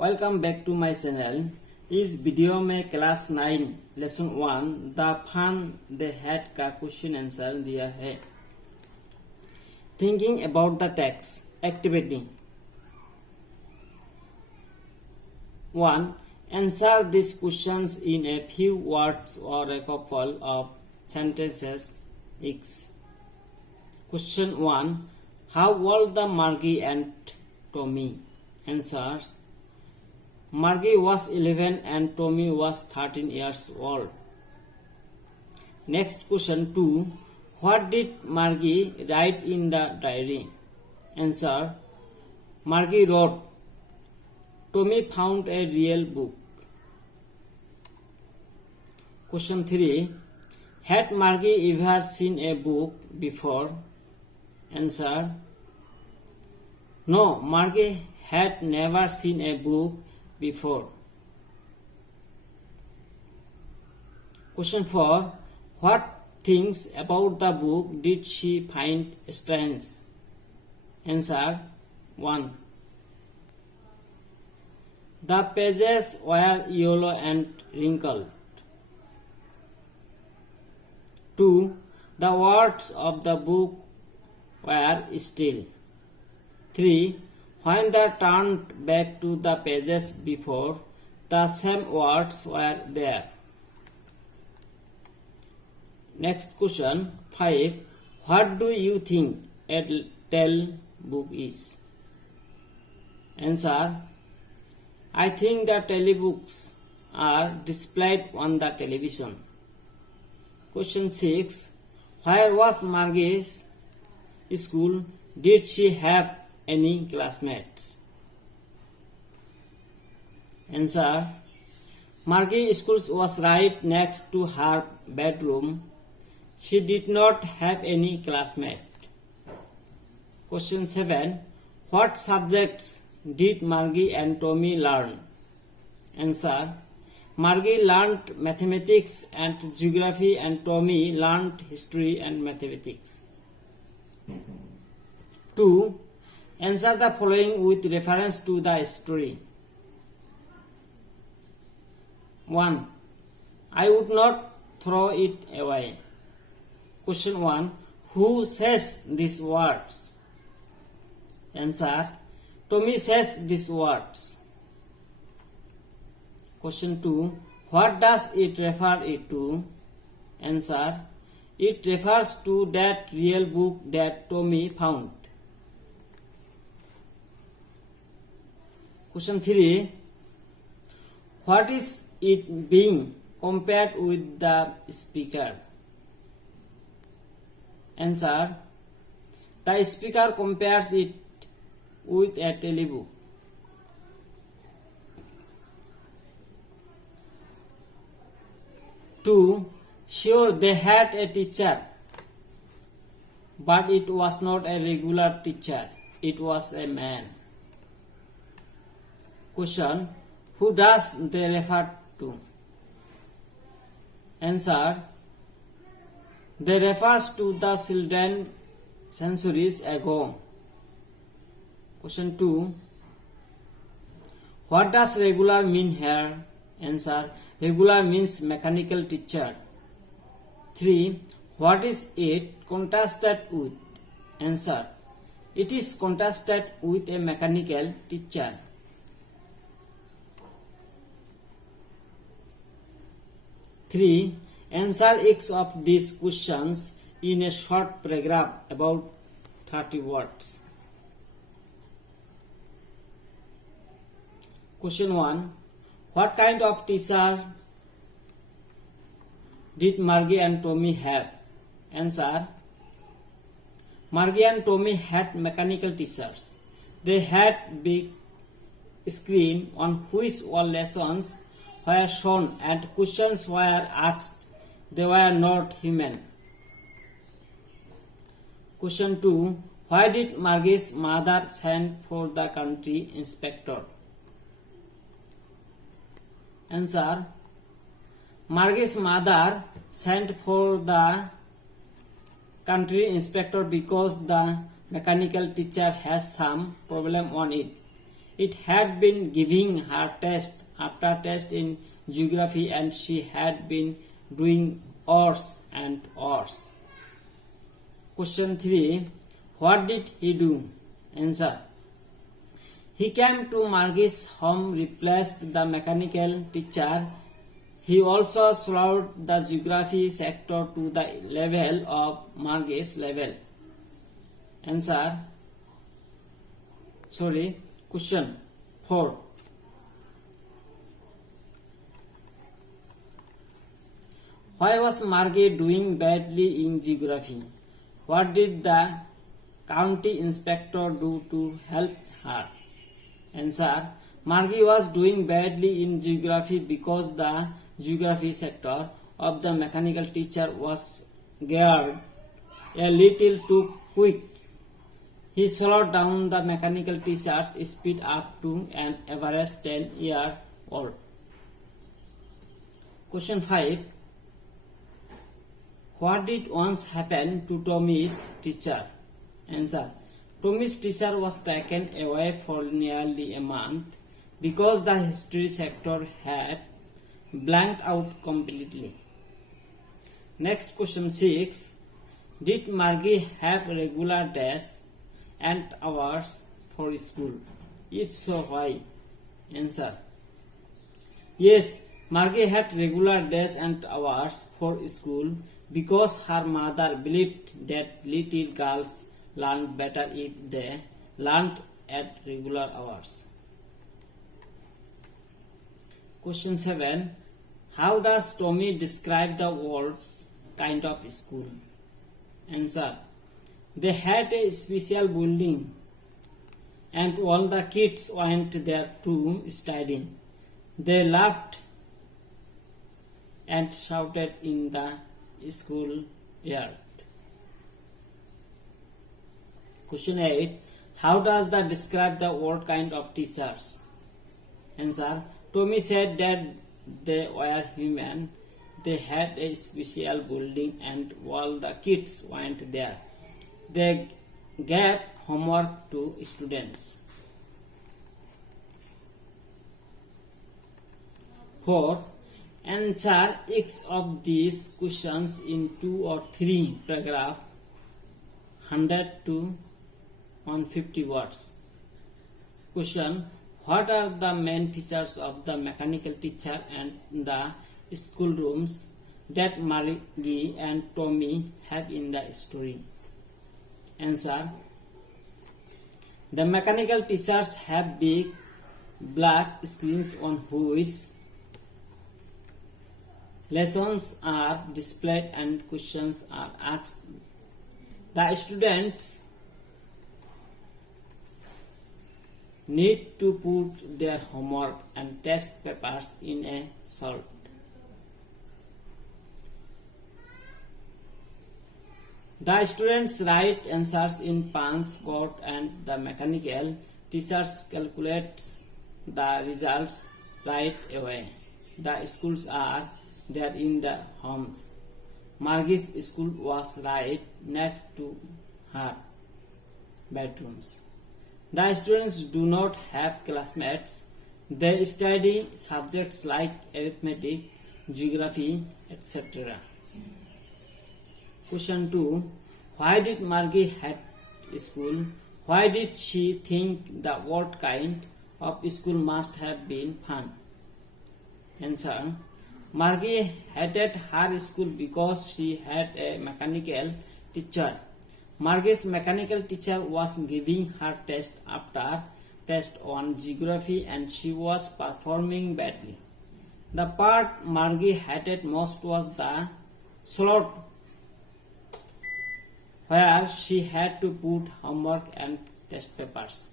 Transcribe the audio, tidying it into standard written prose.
Welcome back to my channel. इस video में class 9 lesson 1 the fun they had का question answer दिया है। Thinking about the text activity 1. Answer these questions in a few words or a couple of sentences each. Question 1. How old the Margie and Tommy? Answers. Margie was 11 and Tommy was 13 years old. Next question 2. What did Margie write in the diary? Answer. Margie wrote, Tommy found a real book. Question 3. Had Margie ever seen a book before? Answer. No, Margie had never seen a book before. Question 4. What things about the book did she find strange? Answer. 1. The pages were yellow and wrinkled. 2. The words of the book were still. 3. When they turned back to the pages before, the same words were there. Next question 5. What do you think a tale book is? Answer. I think the telebooks are displayed on the television. Question 6. Where was Margie's school? Did she have any classmates? Answer. Margie's school was right next to her bedroom. She did not have any classmate. Question 7. What subjects did Margie and Tommy learn? Answer. Margie learned mathematics and geography and Tommy learned history and mathematics. 2. Answer the following with reference to the story. 1. I would not throw it away. Question 1. Who says these words? Answer. Tommy says these words. Question 2. What does it refer it to? Answer. It refers to that real book that Tommy found. Question 3. What is it being compared with the speaker? Answer. The speaker compares it with a telebook. 2. Sure, they had a teacher, but it was not a regular teacher. It was a man. Question. Who does they refer to? Answer. They refers to the children centuries ago. Question 2. What does regular mean here? Answer. Regular means mechanical teacher. 3. What is it contrasted with? Answer. It is contrasted with a mechanical teacher. 3. Answer each of these questions in a short paragraph about 30 words. Question 1. What kind of teacher did Margie and Tommy have? Answer. Margie and Tommy had mechanical teachers. They had big screen on which all lessons were shown and questions were asked. They were not human. Question 2. Why did Margie's mother send for the country inspector? Answer. Margie's mother sent for the country inspector because the mechanical teacher has some problem on it. It had been giving her test after test in geography and she had been doing hours and hours. Question 3. What did he do? Answer. He came to Margie's home, replaced the mechanical teacher. He also slowed the geography sector to the level of Margie's level. Answer. Question 4. Why was Margie doing badly in geography? What did the county inspector do to help her? Answer. Margie was doing badly in geography because the geography sector of the mechanical teacher was geared a little too quick. He slowed down the mechanical teacher's speed up to an average 10-year-old. Question 5. What did once happen to Tommy's teacher? Answer. Tommy's teacher was taken away for nearly a month because the history sector had blanked out completely. Next, question 6. Did Margie have regular days and hours for school? If so, why? Answer. Yes, Margie had regular days and hours for school because her mother believed that little girls learned better if they learned at regular hours. Question 7. How does Tommy describe the word kind of school? Answer. They had a special building and all the kids went there to study. They laughed and shouted in the school yard. Question 8. How does that describe the word kind of teachers? Answer. Tommy said that they were human. They had a special building and all the kids went there. They gave homework to students. 4. Answer each of these questions in 2 or 3 paragraphs, 100 to 150 words. Question. What are the main features of the mechanical teacher and the schoolrooms that Margie and Tommy have in the story? Answer. The mechanical teachers have big black screens on which lessons are displayed and questions are asked. The students need to put their homework and test papers in a salt. The students write answers in punch board and the mechanical teachers calculates the results right away. The schools are there in the homes. Margie's school was right next to her bedrooms. The students do not have classmates. They study subjects like arithmetic, geography, etc. Question 2. Why did Margie hate school? Why did she think the word kind of school must have been fun? Answer. Margie hated her school because she had a mechanical teacher. Margie's mechanical teacher was giving her test after test on geography and she was performing badly. The part Margie hated most was the slot where she had to put homework and test papers.